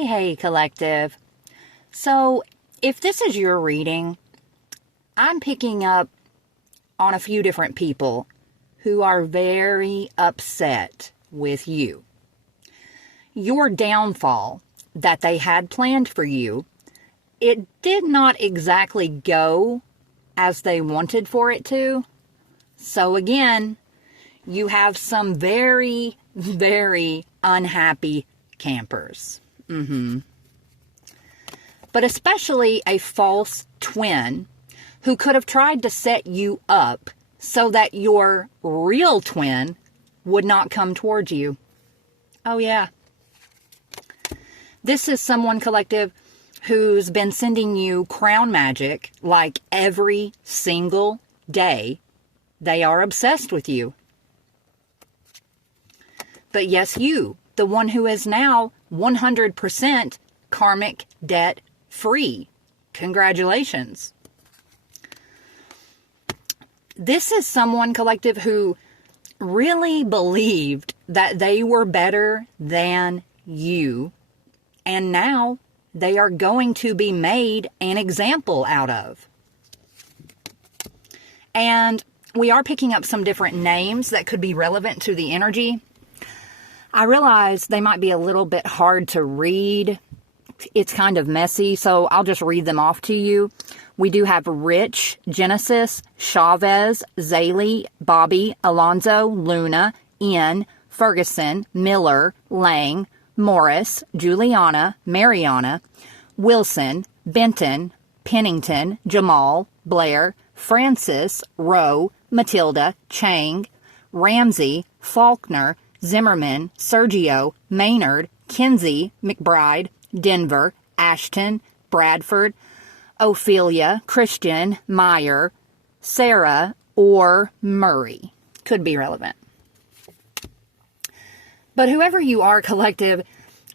Hey, collective. So, if this is your reading, I'm picking up on a few different people who are very upset with you. Your downfall that they had planned for you, it did not exactly go as they wanted for it to. So again, you have some very, very unhappy campers. But especially a false twin who could have tried to set you up so that your real twin would not come towards you. Oh yeah. This is someone, collective, who's been sending you crown magic like every single day. They are obsessed with you. But yes, you, the one who is now 100% karmic debt free. Congratulations. This is someone, collective, who really believed that they were better than you, and now they are going to be made an example out of. And we are picking up some different names that could be relevant to the energy. I realize they might be a little bit hard to read. It's kind of messy, so I'll just read them off to you. We do have Rich, Genesis, Chavez, Zaley, Bobby, Alonzo, Luna, Ian, Ferguson, Miller, Lang, Morris, Juliana, Mariana, Wilson, Benton, Pennington, Jamal, Blair, Francis, Rowe, Matilda, Chang, Ramsey, Faulkner, Zimmerman, Sergio, Maynard, Kinsey, McBride, Denver, Ashton, Bradford, Ophelia, Christian, Meyer, Sarah, or Murray. Could be relevant. But whoever you are, collective,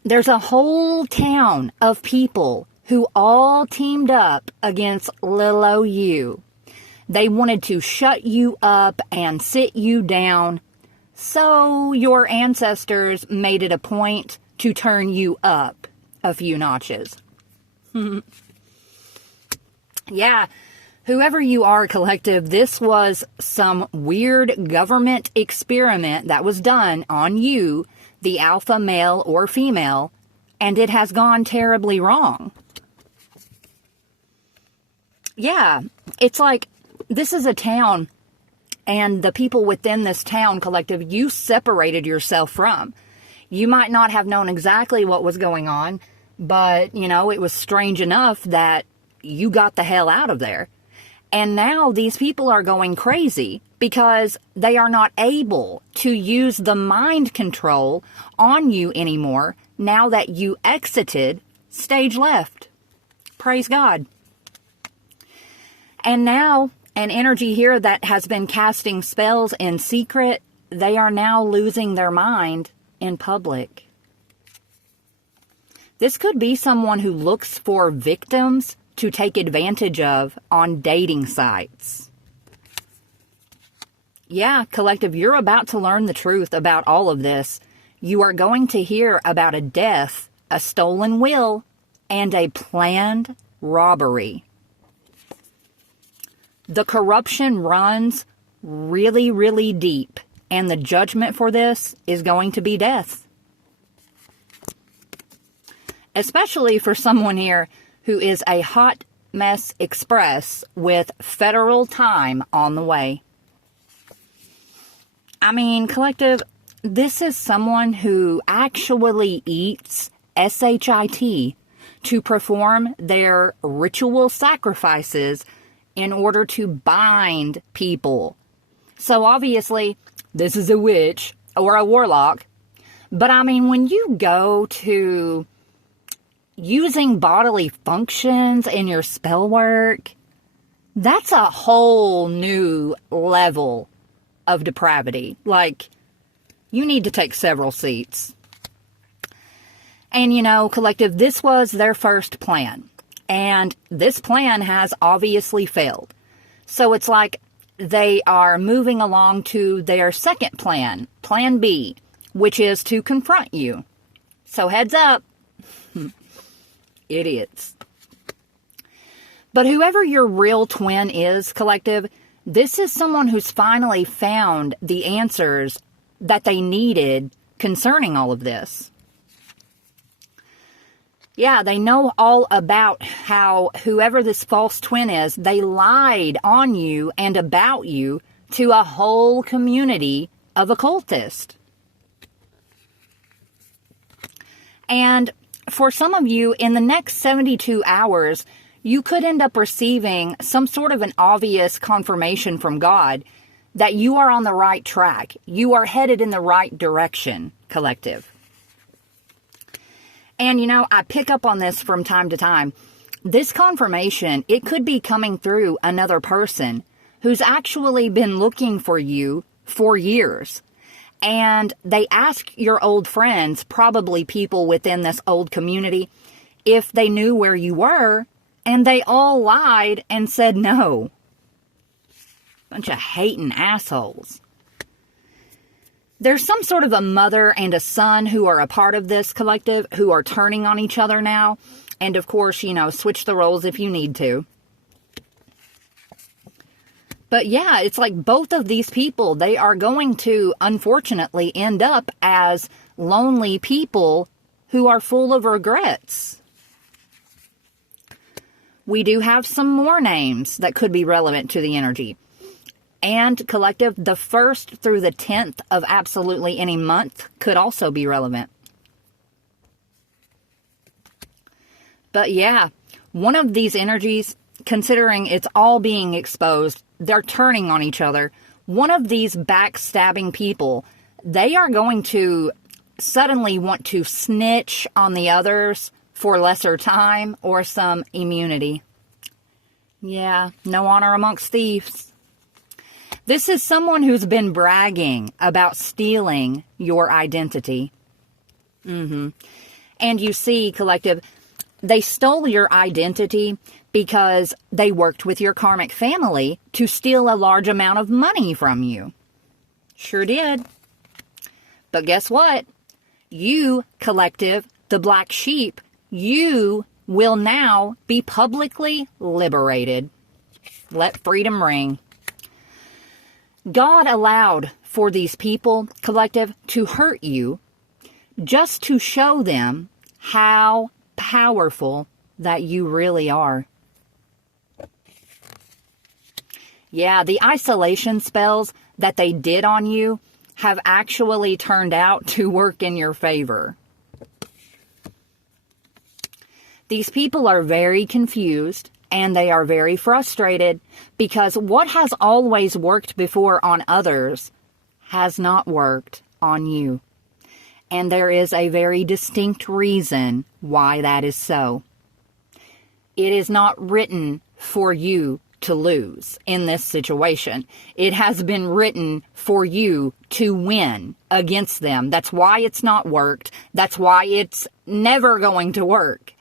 there's a whole town of people who all teamed up against little you. They wanted to shut you up and sit you down. So your ancestors made it a point to turn you up a few notches. Yeah, whoever you are, collective, this was some weird government experiment that was done on you, the alpha male or female, and it has gone terribly wrong. Yeah, it's like this is a town, and the people within this town, collective, you separated yourself from. You might not have known exactly what was going on, but, you know, it was strange enough that you got the hell out of there. And now these people are going crazy because they are not able to use the mind control on you anymore now that you exited stage left. Praise God. And now an energy here that has been casting spells in secret, they are now losing their mind in public. This could be someone who looks for victims to take advantage of on dating sites. Yeah, collective, you're about to learn the truth about all of this. You are going to hear about a death, a stolen will, and a planned robbery. The corruption runs really, really deep, and the judgment for this is going to be death. Especially for someone here who is a hot mess express with federal time on the way. I mean, collective, this is someone who actually eats SHIT to perform their ritual sacrifices in order to bind people. So obviously, this is a witch or a warlock. But I mean, when you go to using bodily functions in your spell work, that's a whole new level of depravity. Like, you need to take several seats. And you know, collective, this was their first plan. And this plan has obviously failed. So it's like they are moving along to their second plan, Plan B, which is to confront you. So heads up, Idiots. But whoever your real twin is, collective, this is someone who's finally found the answers that they needed concerning all of this. Yeah, they know all about how whoever this false twin is, they lied on you and about you to a whole community of occultists. And for some of you, in the next 72 hours, you could end up receiving some sort of an obvious confirmation from God that you are on the right track. You are headed in the right direction, collective. And, you know, I pick up on this from time to time. This confirmation, it could be coming through another person who's actually been looking for you for years. And they ask your old friends, probably people within this old community, if they knew where you were, and they all lied and said no. Bunch of hating assholes. There's some sort of a mother and a son who are a part of this collective, who are turning on each other now. And of course, you know, switch the roles if you need to. But yeah, it's like both of these people, they are going to, unfortunately, end up as lonely people who are full of regrets. We do have some more names that could be relevant to the energy. And collective, the 1st through the 10th of absolutely any month could also be relevant. But yeah, one of these energies, considering it's all being exposed, they're turning on each other. One of these backstabbing people, they are going to suddenly want to snitch on the others for lesser time or some immunity. Yeah, no honor amongst thieves. This is someone who's been bragging about stealing your identity. And you see, collective, they stole your identity because they worked with your karmic family to steal a large amount of money from you. Sure did. But guess what? You, collective, the black sheep, you will now be publicly liberated. Let freedom ring. God allowed for these people, collective, to hurt you just to show them how powerful that you really are. Yeah, the isolation spells that they did on you have actually turned out to work in your favor. These people are very confused and they are very frustrated because what has always worked before on others has not worked on you. And there is a very distinct reason why that is so. It is not written for you to lose in this situation. It has been written for you to win against them. That's why it's not worked. That's why it's never going to work.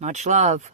Much love.